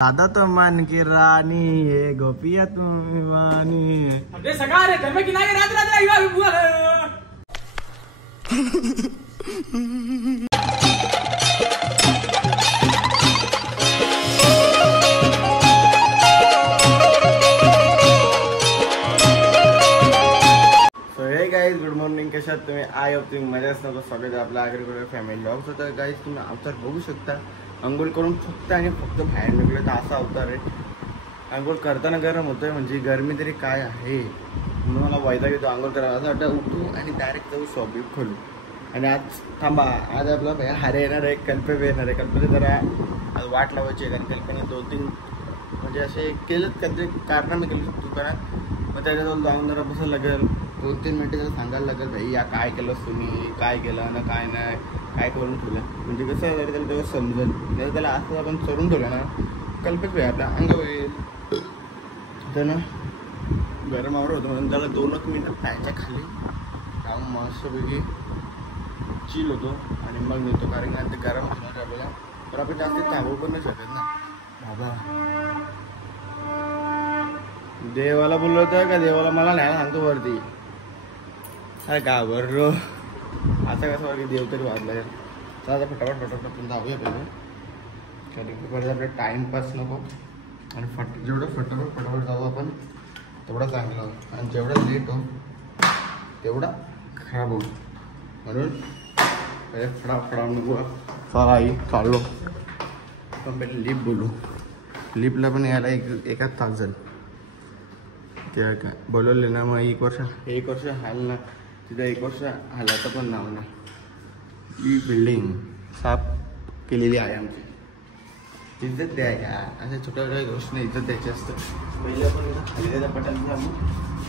दादा तो मन की रानी ये गोपिया तुम वानी अबे सगा रे घर में किनारे रात रात आई बाबू बुआ so hey guys good morning कशा आहात तुम्ही आय होप तुम्ही मजा असता स्वागत आहे आपल्या आगरी फॅमिली ब्लॉग्स होता गाइस तुम्ही अवतार बघू शकता अंघोळ करून फक्त आणि फक्त बाहेर निघलं तर असा अवतार आहे अंघोळ करताना गरम होतोय म्हणजे गरमी तरी काय आहे म्हणून मला वैताग येतो अंघोळ करायला असं वाटतं उठू आणि डायरेक्ट जाऊ शॉपिंग खोलू आणि आज थांबा आज आपला भैया हारे येणार आहे कल्पे येणार आहे कल्पेचे जरा आज वाट लावायची आहे कारण कल्पेने 2-3 म्हणजे असे केलेत काहीतरी कारनामे केले दुकानात मग त्याच्याजवळ जाऊन जरा बसायला लागेल 2-3 मिनिटं जरा सांगायला लागेल भाई या काय केलंस तुम्ही काय केलं ना काय नाही काय करून ठेवलं म्हणजे कसं आहे त्याला तेव्हा समजेल नाही त्याला असं आपण चरून ठेवलं ना कल्पेत भाई आपल्या अंग होईल तर ना गरमावर होतं म्हणून त्याला 2 मिनिटं फॅनच्या खाली जाऊन मस्तपैकी चिल होतो आणि मग नेतो कारण की ते गरम होतं ना आपल्याला तर आपण जास्त थांबवू पण नाही शकत ना बाबा देवाला बोललो होतं का देवाला मला न्यायला सांगतो वरती काय घाबरलो आता कसं वाटतं देव तरी वाजला यार तर आता फटाफट आपण जाऊया पहिले कारण की परत आपला टाईमपास नको आणि जेवढं फटाफट जाऊ आपण तेवढं चांगलं आणि जेवढं लेट हो तेवढा खराब होऊ म्हणून पहिले फटाफट नको चला आई चाललो आपण पहिले लिप बोलू लिपला पण यायला एकाच तास झालं त्या काय बोलवले ना मग एक वर्ष हाल ना तिथं 1 वर्ष हालाचं पण नाव ना ही बिल्डिंग साफ केलेली आहे आमची इज्जत द्या का अशा छोट्या छोट्या गोष्टीने इज्जत द्यायची असतं पहिले आपण खाली पटन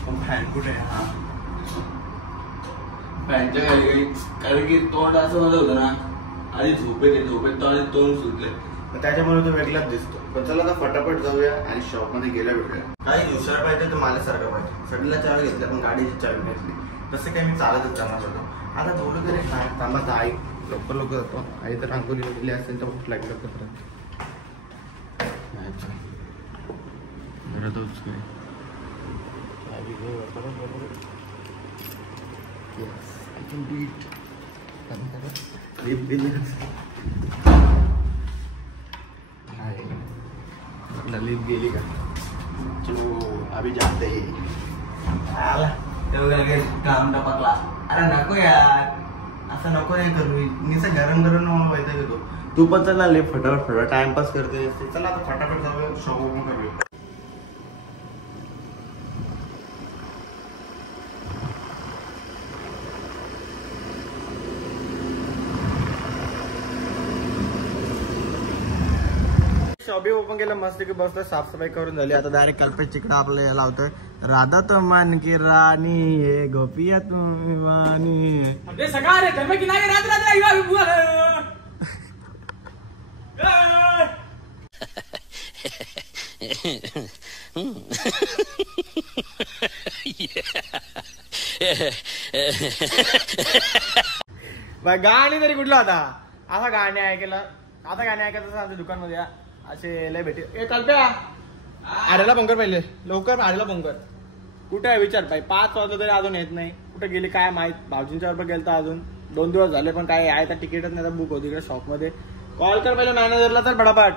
पण फॅन कुठे आहे हा फॅनच्या खाली कारण की तोंड असं माझं होतं ना आधी झोपेत तो आधी तोंड सुटले तर त्याच्यामुळे तो वेगळाच दिसतो पण चला आता फटाफट जाऊया आणि शॉपमध्ये गेल्या भेटूया काही दुसऱ्या पाहिजे तर मला सारखं पाहिजे सगळ्याला चावी घेतल्या पण गाडीची चावी घेतली तसं काही मी चालतच जाणार होतो आता थोडं तरी काय थांबा आई लवकर जातो आई तर रांगोली गेली असेल तर भूक लागली लवकर घरातच चावी लिप गेली का चलो अभी जाते ही आला काम टपकला अरे नको यार असं नको नाही करू निसं गरम मला वैताग येतो तू पण चला ले फटाफट टाइमपास करते चला आता फटाफट जाऊया शॉप ओपन करूया शॉपिंग ओपन केलं मस्त की बसतोय साफसफाई करून झाली आता डायरेक्ट कल्पेश चिकडा आपल्याला यायला होतोय राधा तो मन की रानी ये गोपिया तुम वानी अबे सगा रे घर में किनारे रात रात आई बाबू बुआ गाणी तरी कुठला होता असा गाणी ऐकायला आता गाणी ऐकायचं आमच्या दुकानमध्ये असे लय भेटे ए कल्प्या आड्याला पंकर पहिले लवकर आड्याला पंकर कुठे आहे विचार भाई 5 वाजता तरी अजून येत नाही कुठे गेली काय माहित भाऊजींच्या बरोबर गेलता अजून 2 दिवस झाले पण काय आहे तर तिकीटच नाही तर बुक होती इकडे शॉपमध्ये कॉल कर पहिले मॅनेजरला तर फटाफट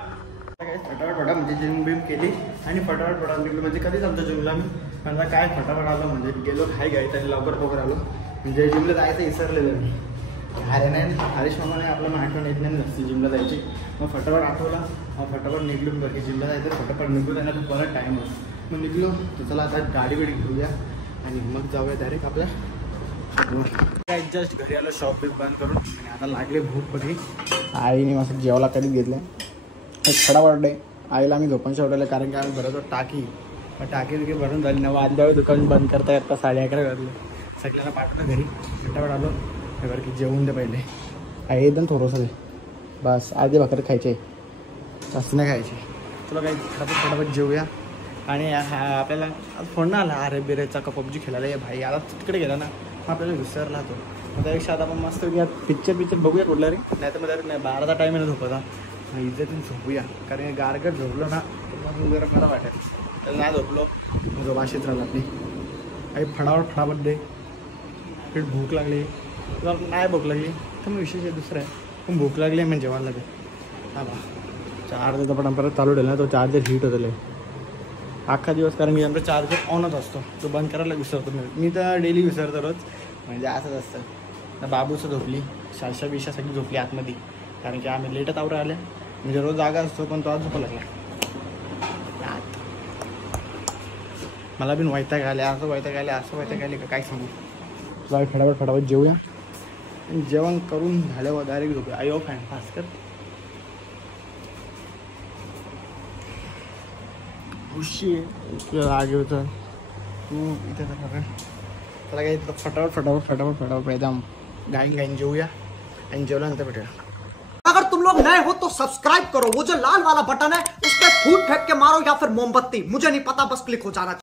म्हणजे जिम बिम केली आणि फटाफट निघलो म्हणजे कधीच आमच्या जिमला मी माझा काय फटाफट आलो म्हणजे गेलो काय घ्यायचं आणि लवकर पोकर आलो म्हणजे जिमला जायचं विसरलेलं मी अरे नाही हरीशमाने आपल्याला आठवण येत नाही नसती जिमला जायची मग फटाफट आठवला मग फटाफट निघलो बाकी जिमला जायचं फटाफट निघलो त्यांना तर परत टाईम मग निघलो तर चला आता गाडी बिडी घेऊया आणि मग जाऊया डायरेक्ट आपल्या जस्ट घरी आलो शॉप बी बंद करून आणि आता लागले भूक बघी आईने मस्त जेवायला कधीच घेतलं एक फटाफट आहे आईला आम्ही झोपून शेवटलं कारण की आम्ही भरतो टाकी बिकी भरून झाली ना वाजल्यावर दुकान बंद करता 11:30 वाजले सगळ्यांना पाठवलं घरी फटाफट आलो बरं की जेवून दे पहिले आहे एकदम थोडंसं बस आधी भाकर खायचे जास्त नाही खायचे चला काही फटाफट जेवूया आणि आपल्याला फोन ना आला अरे बिरेचा का पबजी खेळायला ये भाई आता तिकडे गेला ना आपल्याला विसरला तो त्यापेक्षा आता आपण मस्त पिक्चर बघूया कुठला रे नाही तर मग नाही 12चा टाईम आहे ना झोपायचा इज्जतीने झोपूया, कारण गारगर झोपलो ना तर जरा बरं वाटेल. तर नाही झोपलो झोप अशीच राहत आपली. काही फटाफट दे. फिर भूक लागली, जर नाही भूक लागली तर मग विशेष दुसरं आहे, पण भूक लागली म्हणजे जेवायला लागेल. हा बा चार्जरचा पण परत चालू ठेवला ना, तो चार्जर हीट होतले अख्खा दिवस, कारण की आमचा चार्जर ऑनच असतो, तो बंद करायला विसरतो. मी तर डेली विसरतो रोज, म्हणजे असंच असतं. तर बाबूचं झोपली, शाशा बिशासाठी झोपली आतमध्ये, कारण की आम्ही लेटच आवरा आल्या, म्हणजे रोज जागा असतो पण तो आज झोपा लागला. मला बिन वैताग आले, असं वैताग आले का काय सांगू. तुला फटाफट जेवूया, जेवण करून झाल्यावर डायरेक्ट झोपूया. आयो फॅन फास कर. खुशी आगे होतं तू इथे त्याला काही फटाफट एकदम गाईन जेवूया, आणि जेवल्यानंतर भेटूया. अगर तुम लोग नए हो तो सब्सक्राइब करो, वो जो लाल वाला बटन है उस पर फूट फेंक के मारो या फिर मोमबत्ती, मुझे नहीं पता, बस क्लिक हो जाना चाहिए.